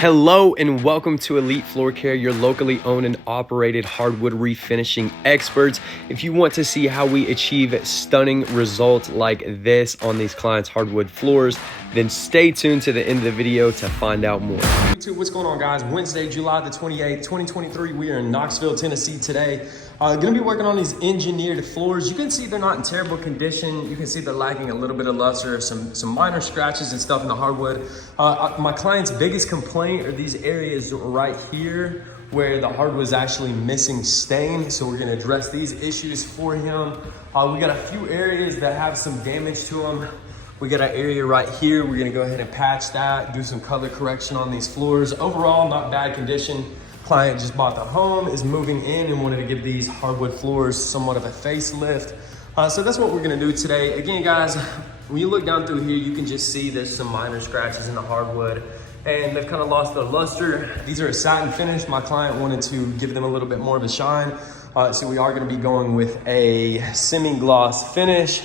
Hello and welcome to Elite Floor Care, your locally owned and operated hardwood refinishing experts. If you want to see how we achieve stunning results like this on these clients' hardwood floors, then stay tuned to the end of the video to find out more. YouTube, what's going on, guys? Wednesday, July the 28th, 2023. We are in Knoxville, Tennessee today. Gonna be working on these engineered floors. You can see they're not in terrible condition. You can see they're lacking a little bit of luster, some minor scratches and stuff in the hardwood. My client's biggest complaint are these areas right here where the hardwood is actually missing stain. So we're gonna address these issues for him. We got a few areas that have some damage to them. We got an area right here. We're gonna go ahead and patch that, do some color correction on these floors. Overall, not bad condition. Client just bought the home, is moving in and wanted to give these hardwood floors somewhat of a facelift. So that's what we're gonna do today. Again, guys, when you look down through here, you can just see there's some minor scratches in the hardwood and they've kind of lost their luster. These are a satin finish. My client wanted to give them a little bit more of a shine. So we are gonna be going with a semi-gloss finish.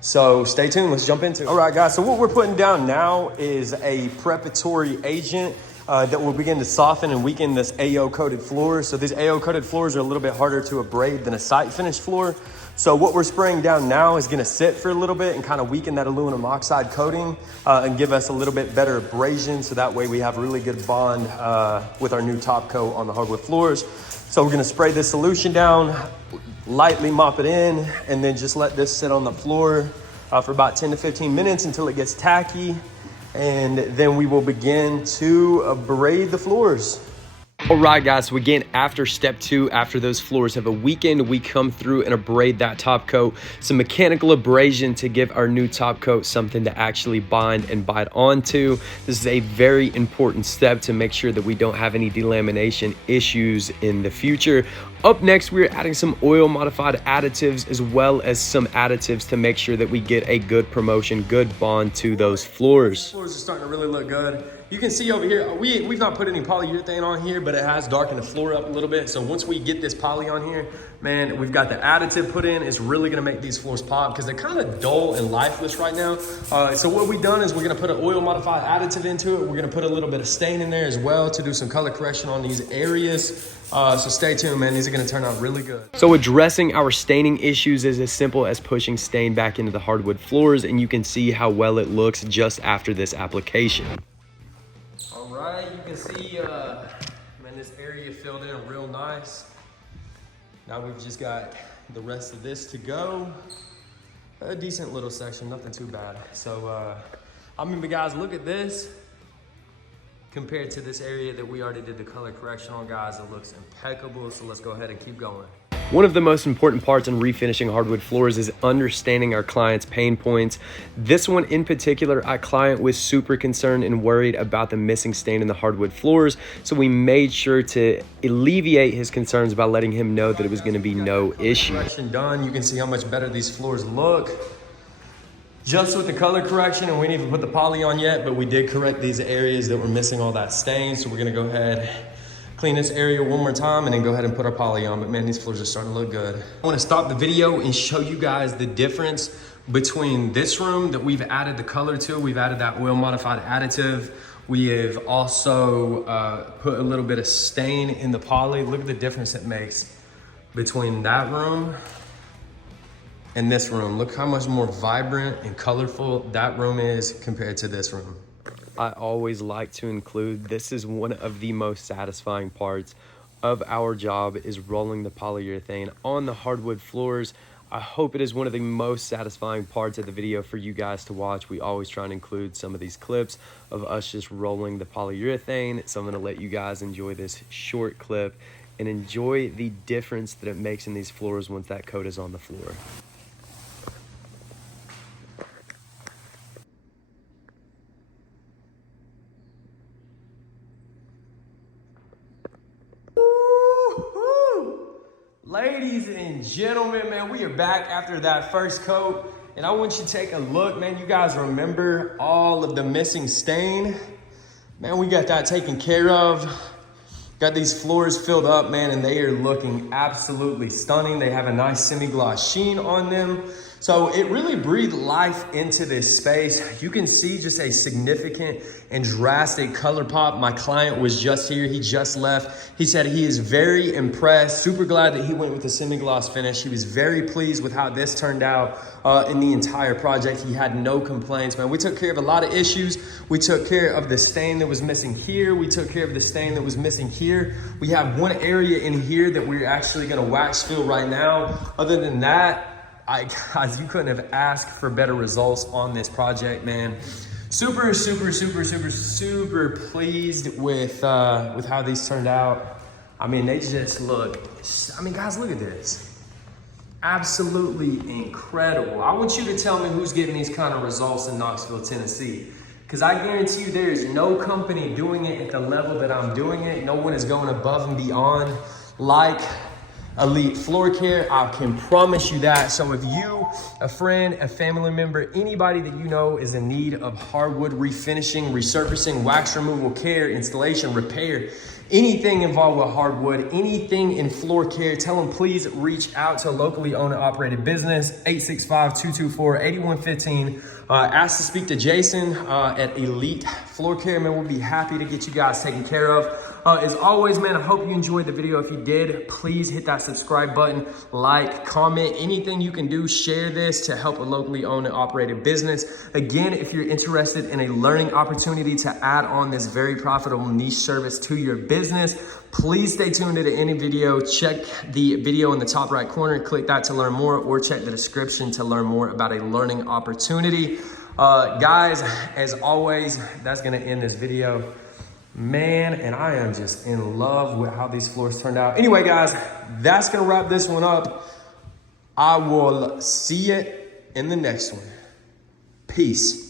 So stay tuned, let's jump into it. All right, guys, so what we're putting down now is a preparatory agent that will begin to soften and weaken this AO coated floor. So these AO coated floors are a little bit harder to abrade than a site finish floor. So what we're spraying down now is gonna sit for a little bit and kind of weaken that aluminum oxide coating and give us a little bit better abrasion. So that way we have a really good bond with our new top coat on the hardwood floors. So we're gonna spray this solution down, lightly mop it in, and then just let this sit on the floor for about 10 to 15 minutes until it gets tacky. And then we will begin to abrade the floors. All right, guys, so again, after step 2, after those floors have a weakened, we come through and abrade that top coat. Some mechanical abrasion to give our new top coat something to actually bind and bite onto. This is a very important step to make sure that we don't have any delamination issues in the future. Up next, we're adding some oil modified additives as well as some additives to make sure that we get a good promotion, good bond to those floors. Floors are starting to really look good. You can see over here, we've not put any polyurethane on here, but it has darkened the floor up a little bit. So once we get this poly on here, man, we've got the additive put in. It's really gonna make these floors pop because they're kind of dull and lifeless right now. So what we've done is we're gonna put an oil modified additive into it. We're gonna put a little bit of stain in there as well to do some color correction on these areas. So stay tuned, man. These are gonna turn out really good. So addressing our staining issues is as simple as pushing stain back into the hardwood floors, and you can see how well it looks just after this application. All right, you can see, man, this area filled in real nice. Now we've just got the rest of this to go. A decent little section, nothing too bad. So, I mean, but guys, look at this. Compared to this area that we already did the color correction on, guys, it looks impeccable. So let's go ahead and keep going. One of the most important parts in refinishing hardwood floors is understanding our client's pain points. This one in particular, our client was super concerned and worried about the missing stain in the hardwood floors. So we made sure to alleviate his concerns by letting him know that it was gonna be no issue. Correction done, you can see how much better these floors look. Just with the color correction, and we didn't even put the poly on yet, but we did correct these areas that were missing all that stain. So we're gonna go ahead, clean this area one more time and then go ahead and put our poly on. But man, these floors are starting to look good. I wanna stop the video and show you guys the difference between this room that we've added the color to. We've added that oil modified additive. We have also put a little bit of stain in the poly. Look at the difference it makes between that room and this room. Look how much more vibrant and colorful that room is compared to this room. I always like to include, this is one of the most satisfying parts of our job is rolling the polyurethane on the hardwood floors. I hope it is one of the most satisfying parts of the video for you guys to watch. We always try and include some of these clips of us just rolling the polyurethane. So I'm gonna let you guys enjoy this short clip and enjoy the difference that it makes in these floors once that coat is on the floor. Ladies and gentlemen, man, we are back after that first coat. And I want you to take a look, man. You guys remember all of the missing stain? Man, we got that taken care of. Got these floors filled up, man, and they are looking absolutely stunning. They have a nice semi-gloss sheen on them. So it really breathed life into this space. You can see just a significant and drastic color pop. My client was just here. He just left. He said he is very impressed, super glad that he went with the semi-gloss finish. He was very pleased with how this turned out in the entire project. He had no complaints, man. We took care of a lot of issues. We took care of the stain that was missing here. We took care of the stain that was missing here. We have one area in here that we're actually gonna wax fill right now. Other than that, guys, you couldn't have asked for better results on this project, man. Super pleased with how these turned out. I mean, they just look, I mean, guys, look at this. Absolutely incredible. I want you to tell me who's getting these kind of results in Knoxville, Tennessee. Because I guarantee you there is no company doing it at the level that I'm doing it. No one is going above and beyond like Elite Floor Care. I can promise you that. So if you, a friend, a family member, anybody that you know is in need of hardwood refinishing, resurfacing, wax removal, care, installation, repair, anything involved with hardwood, anything in floor care, tell them please reach out to a locally owned and operated business, 865-224-8115. Ask to speak to Jason at Elite Floor Care, man. We'll be happy to get you guys taken care of. As always, man, I hope you enjoyed the video. If you did, please hit that subscribe button, like, comment, anything you can do, share this to help a locally owned and operated business. Again, if you're interested in a learning opportunity to add on this very profitable niche service to your business, please stay tuned to the end of the video. Check the video in the top right corner, click that to learn more, or check the description to learn more about a learning opportunity. Guys, as always, that's gonna end this video. Man, and I am just in love with how these floors turned out. Anyway, guys, that's gonna wrap this one up. I will see you in the next one. Peace.